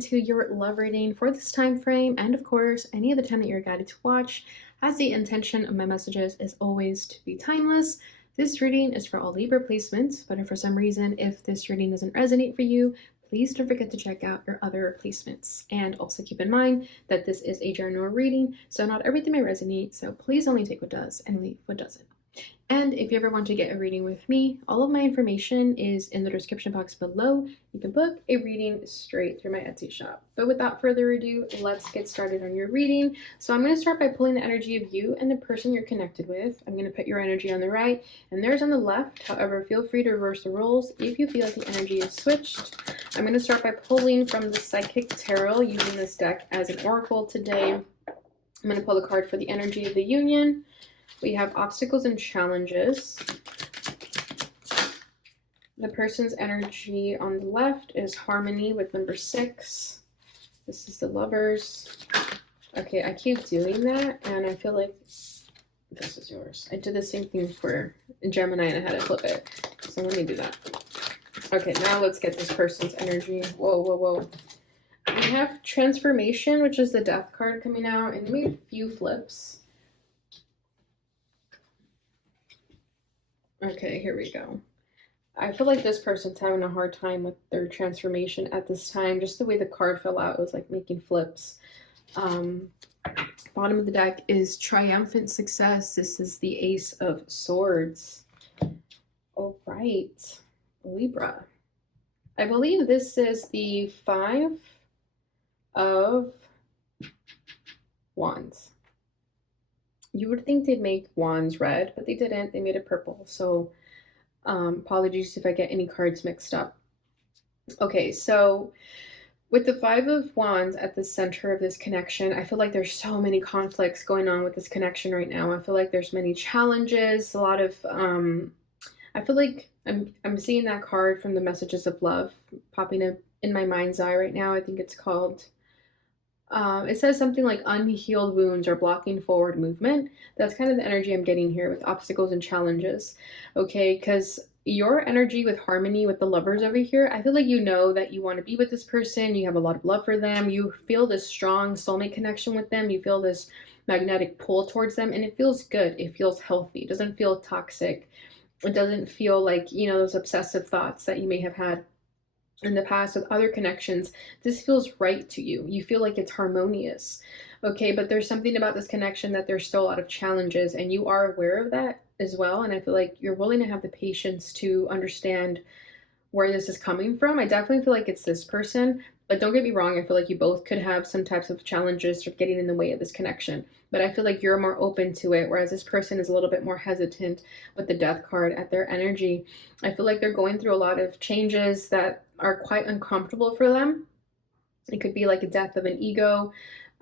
into your love reading for this time frame, and of course, any other time that you're guided to watch, as the intention of my messages is always to be timeless. This reading is for all Libra placements, but if for some reason, if this reading doesn't resonate for you, please don't forget to check out your other placements. And also keep in mind that this is a general reading, so not everything may resonate, so please only take what does and leave what doesn't. And if you ever want to get a reading with me, all of my information is in the description box below. You can book a reading straight through my Etsy shop. But without further ado, let's get started on your reading. So I'm going to start by pulling the energy of you and the person you're connected with. I'm going to put your energy on the right and theirs on the left. However, feel free to reverse the roles if you feel like the energy is switched. I'm going to start by pulling from the Psychic Tarot, using this deck as an oracle today. I'm going to pull the card for the energy of the union. We have obstacles and challenges. The person's energy on the left is harmony with number 6. This is the lovers. Okay, I keep doing that and I feel like this is yours. I did the same thing for Gemini and I had to flip it. So let me do that. Okay, now let's get this person's energy. Whoa, whoa, whoa. We have transformation, which is the death card coming out, and we made a few flips. Okay, here we go. I feel like this person's having a hard time with their transformation at this time. Just the way the card fell out, it was like making flips. Bottom of the deck is triumphant success. This is the Ace of Swords. All right, Libra. I believe this is the 5 of Wands. You would think they'd make wands red, but they didn't. They made it purple. So apologies if I get any cards mixed up. Okay, so with the 5 of Wands at the center of this connection, I feel like there's so many conflicts going on with this connection right now. I feel like there's many challenges, a lot of, I feel like I'm seeing that card from the Messages of Love popping up in my mind's eye right now. I think it's called, it says something like unhealed wounds are blocking forward movement. That's kind of the energy I'm getting here with obstacles and challenges. Okay, because your energy with harmony with the lovers over here, I feel like you know that you want to be with this person. You have a lot of love for them. You feel this strong soulmate connection with them. You feel this magnetic pull towards them, and it feels good. It feels healthy. It doesn't feel toxic. It doesn't feel like, you know, those obsessive thoughts that you may have had in the past with other connections. This feels right to you. You feel like it's harmonious. Okay, but there's something about this connection that there's still a lot of challenges, and you are aware of that as well. And I feel like you're willing to have the patience to understand where this is coming from. I definitely feel like it's this person, but don't get me wrong, I feel like you both could have some types of challenges or getting in the way of this connection. But I feel like you're more open to it, whereas this person is a little bit more hesitant with the death card at their energy. I feel like they're going through a lot of changes that are quite uncomfortable for them. It could be like a death of an ego,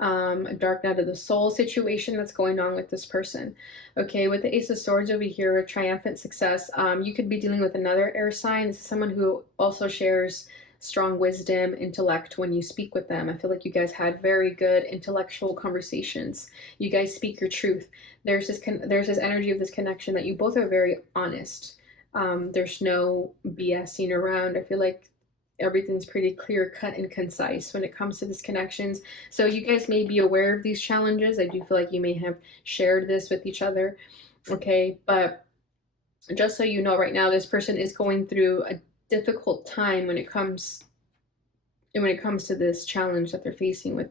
a dark night of the soul situation that's going on with this person. Okay, with the Ace of Swords over here, triumphant success, you could be dealing with another air sign. This is someone who also shares strong wisdom, intellect when you speak with them. I feel like you guys had very good intellectual conversations. You guys speak your truth. There's this energy of this connection that you both are very honest. There's no BSing around. I feel like everything's pretty clear cut and concise when it comes to this connections. So you guys may be aware of these challenges. I do feel like you may have shared this with each other. Okay, but just so you know, right now this person is going through a difficult time when it comes to this challenge that they're facing with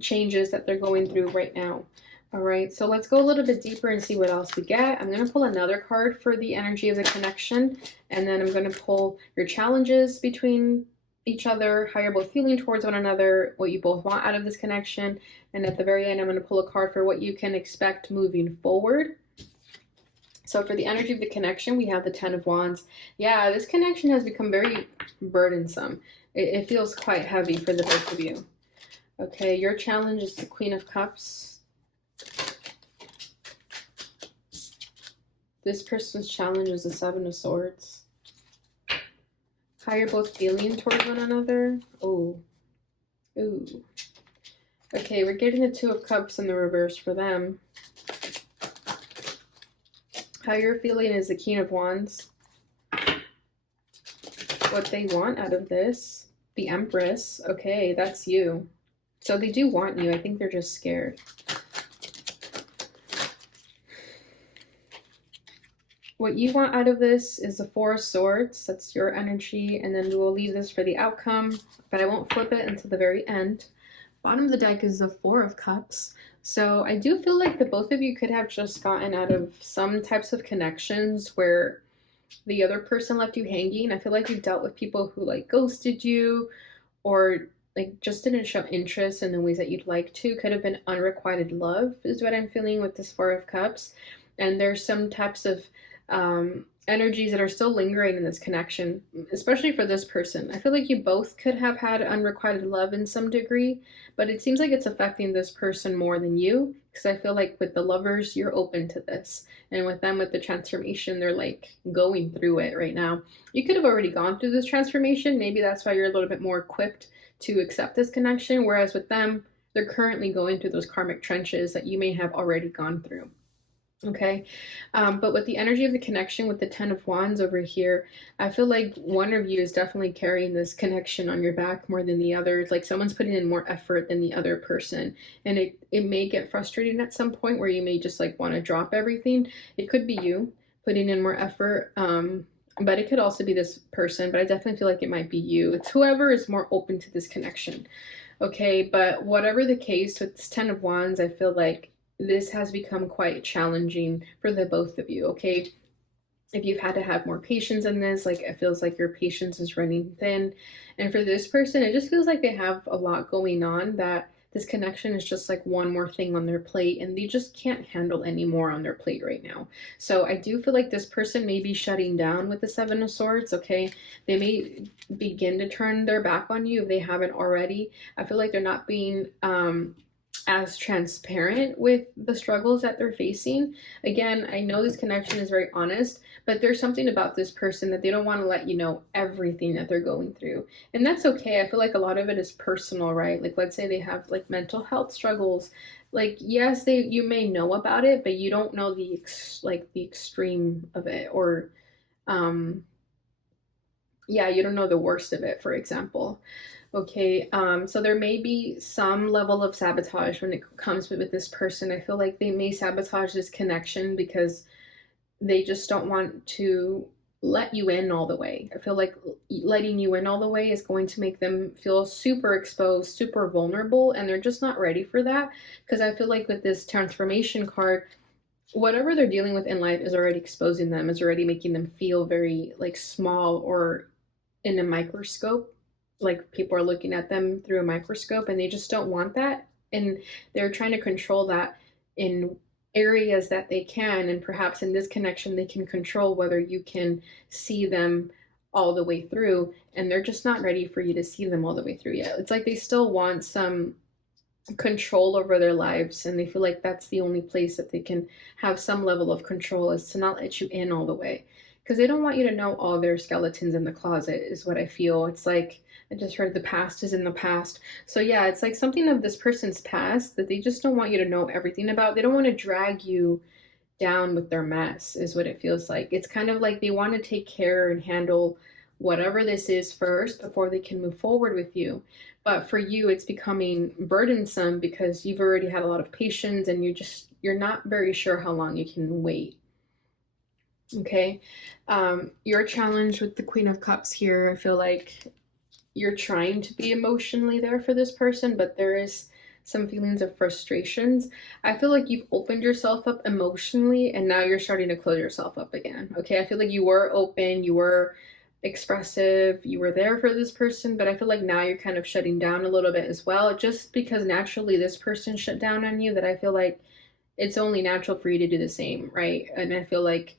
changes that they're going through right now. All right, so let's go a little bit deeper and see what else we get. I'm going to pull another card for the energy of the connection, and then I'm going to pull your challenges between each other, how you're both feeling towards one another, what you both want out of this connection, and at the very end I'm going to pull a card for what you can expect moving forward. So for the energy of the connection, we have the 10 of Wands. Yeah, this connection has become very burdensome. It feels quite heavy for the both of you. Okay, your challenge is the Queen of Cups. This person's challenge is the 7 of Swords. How you're both feeling towards one another. Oh. Ooh. Okay, we're getting the 2 of Cups in the reverse for them. How you're feeling is the King of Wands. What they want out of this. The Empress. Okay, that's you. So they do want you. I think they're just scared. What you want out of this is the Four of Swords. That's your energy. And then we will leave this for the outcome, but I won't flip it until the very end. Bottom of the deck is the Four of Cups. So I do feel like the both of you could have just gotten out of some types of connections where the other person left you hanging. I feel like you've dealt with people who like ghosted you or like just didn't show interest in the ways that you'd like to. Could have been unrequited love is what I'm feeling with this Four of Cups. And there's some types of energies that are still lingering in this connection, especially for this person. I feel like you both could have had unrequited love in some degree, but it seems like it's affecting this person more than you, because I feel like with the Lovers, you're open to this. And with them, with the transformation, they're like going through it right now. You could have already gone through this transformation. Maybe that's why you're a little bit more equipped to accept this connection. Whereas with them, they're currently going through those karmic trenches that you may have already gone through. Okay. But with the energy of the connection with the Ten of Wands over here, I feel like one of you is definitely carrying this connection on your back more than the other. Like someone's putting in more effort than the other person. And it may get frustrating at some point where you may just like want to drop everything. It could be you putting in more effort. But it could also be this person, but I definitely feel like it might be you. It's whoever is more open to this connection. Okay, but whatever the case with this Ten of Wands, I feel like this has become quite challenging for the both of you. Okay, if you've had to have more patience in this, like it feels like your patience is running thin. And for this person, it just feels like they have a lot going on, that this connection is just like one more thing on their plate and they just can't handle any more on their plate right now. So I do feel like this person may be shutting down with the Seven of Swords. Okay, they may begin to turn their back on you if they haven't already. I feel like they're not being as transparent with the struggles that they're facing. Again, I know this connection is very honest, but there's something about this person that they don't want to let you know everything that they're going through. And that's okay. I feel like a lot of it is personal, right? Like let's say they have like mental health struggles. Like yes, you may know about it, but you don't know the extreme of it, or yeah, you don't know the worst of it, for example. Okay, so there may be some level of sabotage when it comes with this person. I feel like they may sabotage this connection because they just don't want to let you in all the way. I feel like letting you in all the way is going to make them feel super exposed, super vulnerable, and they're just not ready for that. Because I feel like with this transformation card, whatever they're dealing with in life is already exposing them, is already making them feel very like small or in a microscope, like people are looking at them through a microscope, and they just don't want that, and they're trying to control that in areas that they can, and perhaps in this connection they can control whether you can see them all the way through, and they're just not ready for you to see them all the way through yet. It's like they still want some control over their lives, and they feel like that's the only place that they can have some level of control, is to not let you in all the way, because they don't want you to know all their skeletons in the closet, is what I feel. It's like I just heard the past is in the past. So yeah, it's like something of this person's past that they just don't want you to know everything about. They don't want to drag you down with their mess, is what it feels like. It's kind of like they want to take care and handle whatever this is first before they can move forward with you. But for you, it's becoming burdensome because you've already had a lot of patience and you're not very sure how long you can wait. Okay. Your challenge with the Queen of Cups here, I feel like you're trying to be emotionally there for this person, but there is some feelings of frustrations. I feel like you've opened yourself up emotionally and now you're starting to close yourself up again. Okay. I feel like you were open, you were expressive, you were there for this person, but I feel like now you're kind of shutting down a little bit as well, just because naturally this person shut down on you, that I feel like it's only natural for you to do the same, right? And I feel like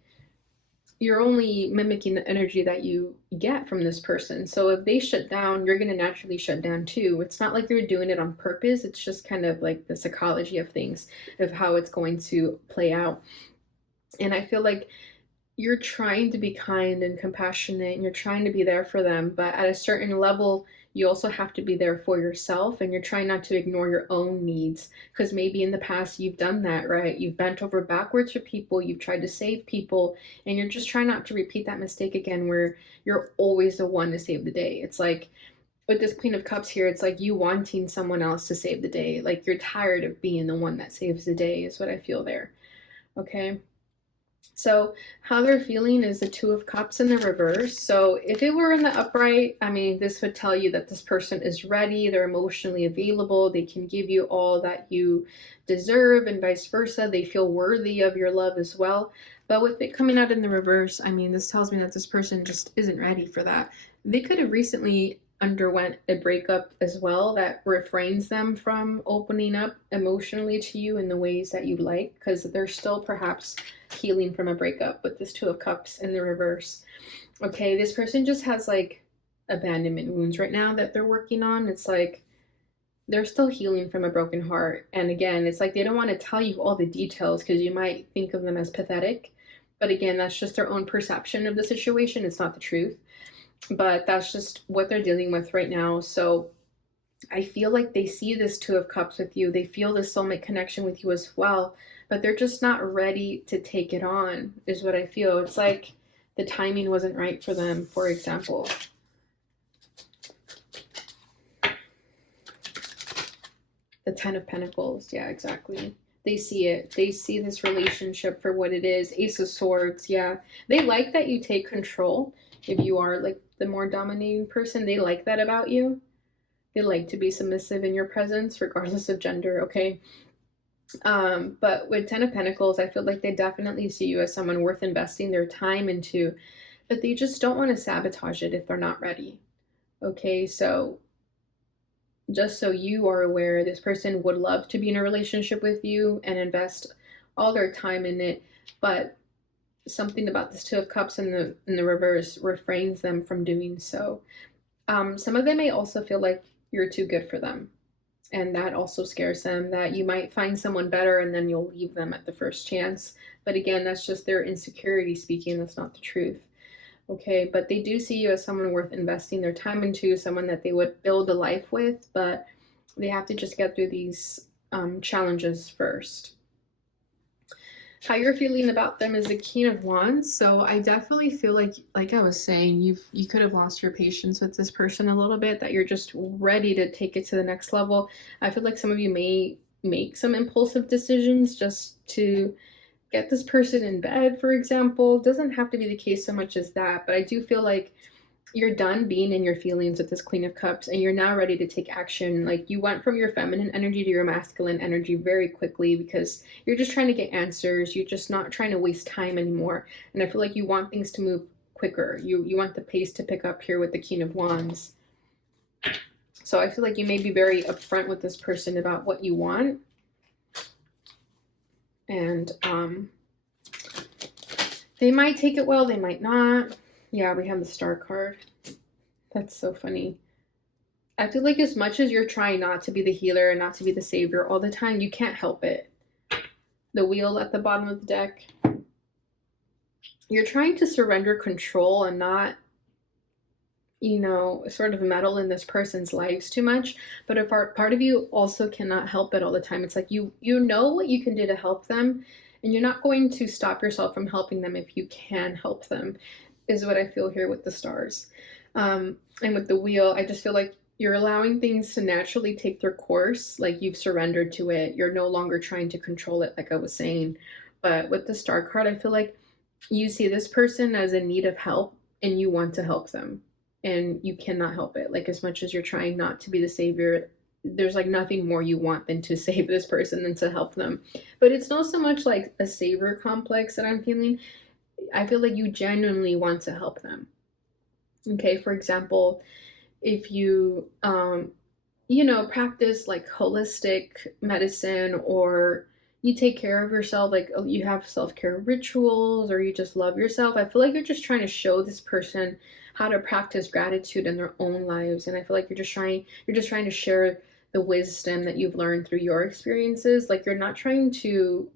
you're only mimicking the energy that you get from this person. So if they shut down, you're going to naturally shut down too. It's not like you're doing it on purpose. It's just kind of like the psychology of things, of how it's going to play out. And I feel like you're trying to be kind and compassionate and you're trying to be there for them, but at a certain level you also have to be there for yourself, and you're trying not to ignore your own needs, because maybe in the past you've done that, right? You've bent over backwards for people, you've tried to save people, and you're just trying not to repeat that mistake again where you're always the one to save the day. It's like with this Queen of Cups here, it's like you wanting someone else to save the day. Like you're tired of being the one that saves the day is what I feel there. Okay. So how they're feeling is the Two of Cups in the reverse. So if it were in the upright, I mean, this would tell you that this person is ready, they're emotionally available, they can give you all that you deserve, and vice versa. They feel worthy of your love as well. But with it coming out in the reverse, I mean, this tells me that this person just isn't ready for that. They could have recently underwent a breakup as well that refrains them from opening up emotionally to you in the ways that you like, because they're still perhaps healing from a breakup with this Two of Cups in the reverse. Okay, this person just has like abandonment wounds right now that they're working on. It's like they're still healing from a broken heart. And again, it's like they don't want to tell you all the details because you might think of them as pathetic. But again, that's just their own perception of the situation. It's not the truth. But that's just what they're dealing with right now. So I feel like they see this Two of Cups with you. They feel this soulmate connection with you as well, but they're just not ready to take it on, is what I feel. It's like the timing wasn't right for them, for example. The Ten of Pentacles. Yeah, exactly. They see it. They see this relationship for what it is. Ace of Swords. Yeah. They like that you take control. If you are like the more dominating person, they like that about you. They like to be submissive in your presence, regardless of gender, okay? But with Ten of Pentacles, I feel like they definitely see you as someone worth investing their time into, but they just don't want to sabotage it if they're not ready. Okay, so just so you are aware, this person would love to be in a relationship with you and invest all their time in it, but something about this Two of Cups in the reverse refrains them from doing so. Some of them may also feel like you're too good for them, and that also scares them, that you might find someone better and then you'll leave them at the first chance. But again, that's just their insecurity speaking. That's not the truth. Okay, but they do see you as someone worth investing their time into, someone that they would build a life with, but they have to just get through these challenges first. How you're feeling about them is the King of Wands. So I definitely feel like I was saying, you could have lost your patience with this person a little bit, that you're just ready to take it to the next level. I feel like some of you may make some impulsive decisions just to get this person in bed, for example. It doesn't have to be the case so much as that, but I do feel like you're done being in your feelings with this Queen of Cups and you're now ready to take action. Like you went from your feminine energy to your masculine energy very quickly because you're just trying to get answers. You're just not trying to waste time anymore. And I feel like you want things to move quicker. You want the pace to pick up here with the King of Wands. So I feel like you may be very upfront with this person about what you want. And they might take it well, they might not. Yeah, we have the Star card. That's so funny. I feel like as much as you're trying not to be the healer and not to be the savior all the time, you can't help it. The Wheel at the bottom of the deck. You're trying to surrender control and not, sort of meddle in this person's lives too much. But a part of you also cannot help it all the time. It's like you know what you can do to help them, and you're not going to stop yourself from helping them if you can help them, is what I feel here with the Stars. And with the Wheel, I just feel like you're allowing things to naturally take their course, like you've surrendered to it. You're no longer trying to control it, like I was saying. But with the Star card, I feel like you see this person as in need of help and you want to help them. And you cannot help it. Like as much as you're trying not to be the savior, there's like nothing more you want than to save this person than to help them. But it's not so much like a savior complex that I'm feeling. I feel like you genuinely want to help them. Okay, for example, if you practice like holistic medicine, or you take care of yourself, like you have self-care rituals, or you just love yourself, I feel like you're just trying to show this person how to practice gratitude in their own lives. And I feel like you're just trying to share the wisdom that you've learned through your experiences. Like you're not trying to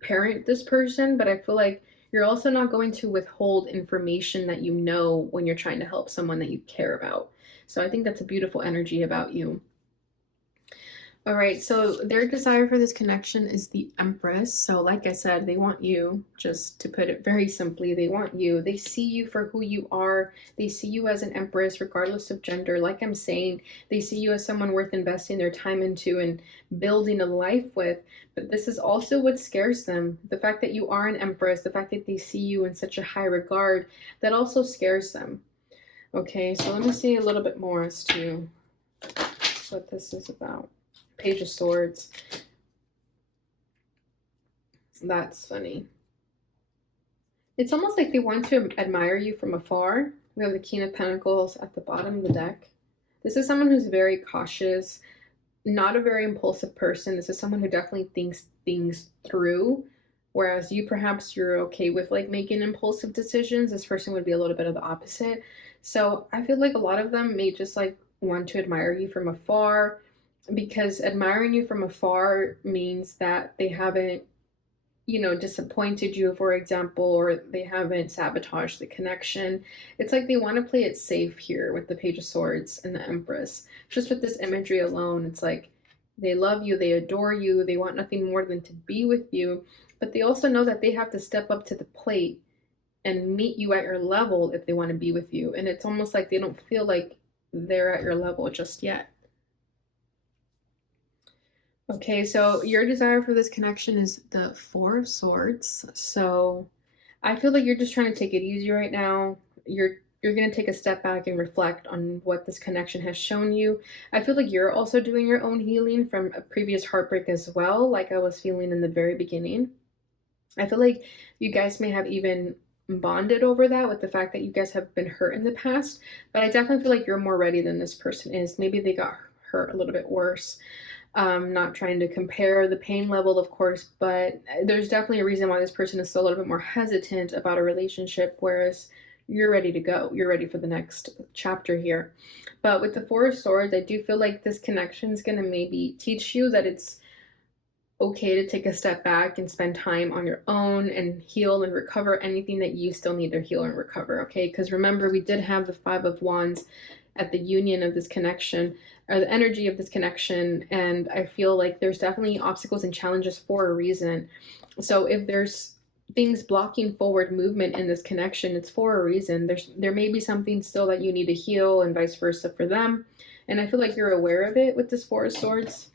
parent this person, but I feel like you're also not going to withhold information that when you're trying to help someone that you care about. So I think that's a beautiful energy about you. All right, so their desire for this connection is the Empress. So, like I said, they want you, just to put it very simply, they want you. They see you for who you are. They see you as an Empress, regardless of gender. Like I'm saying, they see you as someone worth investing their time into and building a life with. But this is also what scares them. The fact that you are an Empress, the fact that they see you in such a high regard, that also scares them. Okay, so let me see a little bit more as to what this is about. Page of Swords. That's funny. It's almost like they want to admire you from afar. We have the King of Pentacles at the bottom of the deck. This is someone who's very cautious, not a very impulsive person. This is someone who definitely thinks things through. Whereas you, perhaps you're okay with like making impulsive decisions. This person would be a little bit of the opposite. So I feel like a lot of them may just like want to admire you from afar, because admiring you from afar means that they haven't, disappointed you, for example, or they haven't sabotaged the connection. It's like they want to play it safe here with the Page of Swords and the Empress. Just with this imagery alone, it's like they love you, they adore you, they want nothing more than to be with you, but they also know that they have to step up to the plate and meet you at your level if they want to be with you. And it's almost like they don't feel like they're at your level just yet. Okay, so your desire for this connection is the Four of Swords. So I feel like you're just trying to take it easy right now. You're going to take a step back and reflect on what this connection has shown you. I feel like you're also doing your own healing from a previous heartbreak as well, like I was feeling in the very beginning. I feel like you guys may have even bonded over that with the fact that you guys have been hurt in the past, but I definitely feel like you're more ready than this person is. Maybe they got hurt a little bit worse. Not trying to compare the pain level, of course, but there's definitely a reason why this person is still a little bit more hesitant about a relationship, whereas you're ready to go. You're ready for the next chapter here. But with the Four of Swords, I do feel like this connection is going to maybe teach you that it's okay to take a step back and spend time on your own and heal and recover anything that you still need to heal and recover, okay? Because remember, we did have the Five of Wands at the union of this connection, or the energy of this connection, and I feel like there's definitely obstacles and challenges for a reason. So if there's things blocking forward movement in this connection, it's for a reason. There may be something still that you need to heal, and vice versa for them. And I feel like you're aware of it with this Four of Swords.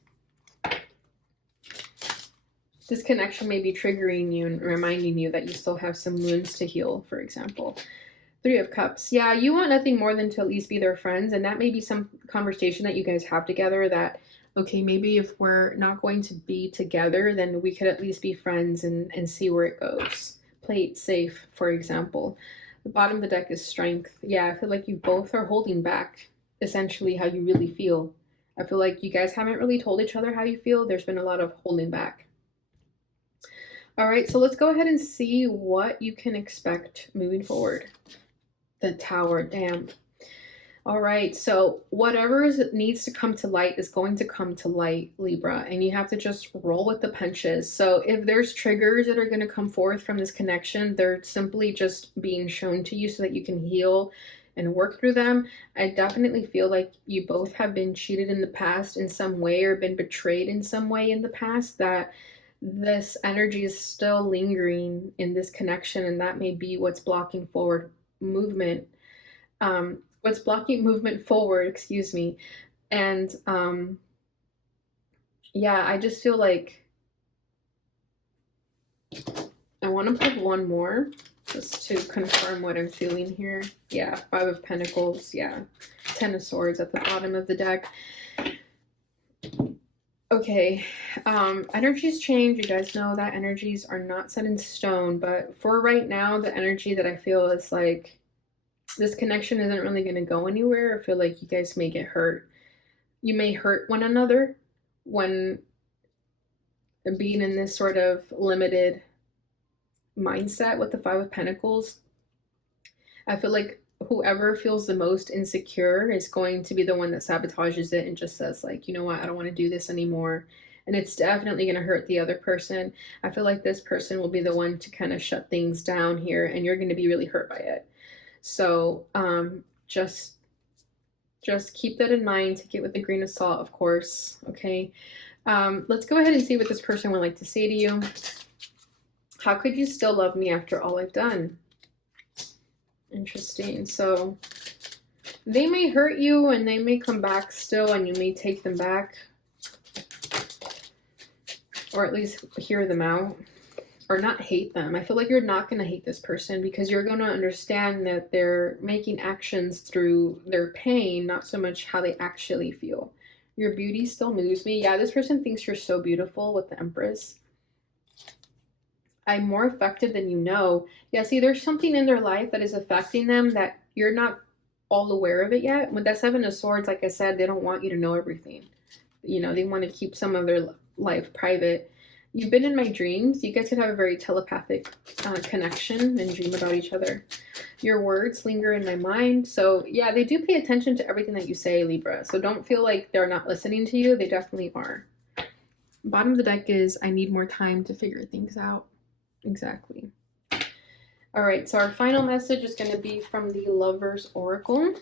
This connection may be triggering you and reminding you that you still have some wounds to heal, for example. Three of Cups. Yeah, you want nothing more than to at least be their friends, and that may be some conversation that you guys have together that, okay, maybe if we're not going to be together, then we could at least be friends and see where it goes. Play it safe, for example. The bottom of the deck is Strength. Yeah, I feel like you both are holding back, essentially, how you really feel. I feel like you guys haven't really told each other how you feel. There's been a lot of holding back. All right, so let's go ahead and see what you can expect moving forward. The Tower, damn. All right, so whatever needs to come to light is going to come to light, Libra, and you have to just roll with the punches. So if there's triggers that are going to come forth from this connection, they're simply just being shown to you so that you can heal and work through them. I definitely feel like you both have been cheated in the past in some way, or been betrayed in some way in the past, that this energy is still lingering in this connection, and that may be what's blocking forward movement. What's blocking movement forward, excuse me. And yeah, I just feel like I want to pull one more just to confirm what I'm feeling here. Yeah, Five of Pentacles. Yeah, Ten of Swords at the bottom of the deck. Okay, energies change. You guys know that energies are not set in stone, but for right now, the energy that I feel is like this connection isn't really going to go anywhere. I feel like you guys may get hurt. You may hurt one another when being in this sort of limited mindset with the Five of Pentacles. I feel like whoever feels the most insecure is going to be the one that sabotages it and just says like, you know what, I don't want to do this anymore. And it's definitely going to hurt the other person. I feel like this person will be the one to kind of shut things down here, and you're going to be really hurt by it. So just Just keep that in mind. Take it with a grain of salt, of course. Okay. Let's go ahead and see what this person would like to say to you. How could you still love me after all I've done? Interesting. So they may hurt you and they may come back still, and you may take them back, or at least hear them out, or not hate them. I feel like you're not going to hate this person because you're going to understand that they're making actions through their pain, not so much how they actually feel. Your beauty still moves me. Yeah, this person thinks you're so beautiful with the Empress. I'm more affected than you know. Yeah, see, there's something in their life that is affecting them that you're not all aware of it yet. With that Seven of Swords, like I said, they don't want you to know everything. You know, they want to keep some of their life private. You've been in my dreams. You guys could have a very telepathic connection and dream about each other. Your words linger in my mind. So yeah, they do pay attention to everything that you say, Libra. So don't feel like they're not listening to you. They definitely are. Bottom of the deck is, I need more time to figure things out. Exactly. All right, so our final message is going to be from the Lover's Oracle.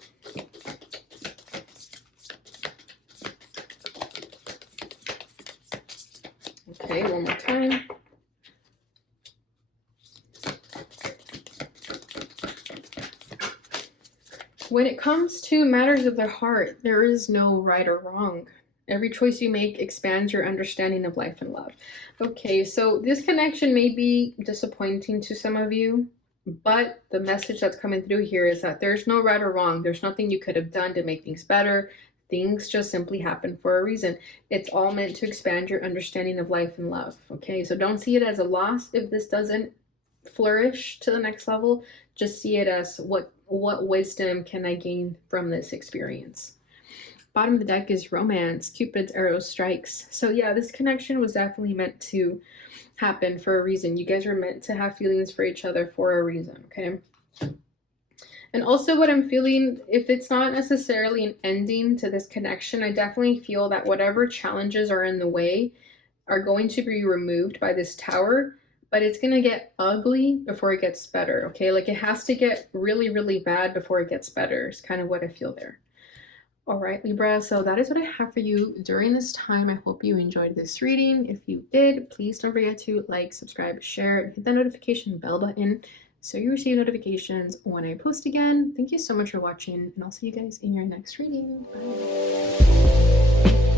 Okay, one more time. When it comes to matters of the heart, there is no right or wrong. Every choice you make expands your understanding of life and love. Okay, so this connection may be disappointing to some of you, but the message that's coming through here is that there's no right or wrong. There's nothing you could have done to make things better. Things just simply happen for a reason. It's all meant to expand your understanding of life and love. Okay, so don't see it as a loss if this doesn't flourish to the next level. Just see it as what wisdom can I gain from this experience. Bottom of the deck is romance, Cupid's arrow strikes. So yeah, this connection was definitely meant to happen for a reason. You guys were meant to have feelings for each other for a reason, okay? And also what I'm feeling, if it's not necessarily an ending to this connection, I definitely feel that whatever challenges are in the way are going to be removed by this Tower, but it's going to get ugly before it gets better, okay? Like it has to get really, really bad before it gets better. It's kind of what I feel there. All right, Libra, so that is what I have for you during this time. I hope you enjoyed this reading. If you did, please don't forget to like, subscribe, share, and hit the notification bell button so you receive notifications when I post again. Thank you so much for watching, and I'll see you guys in your next reading. Bye.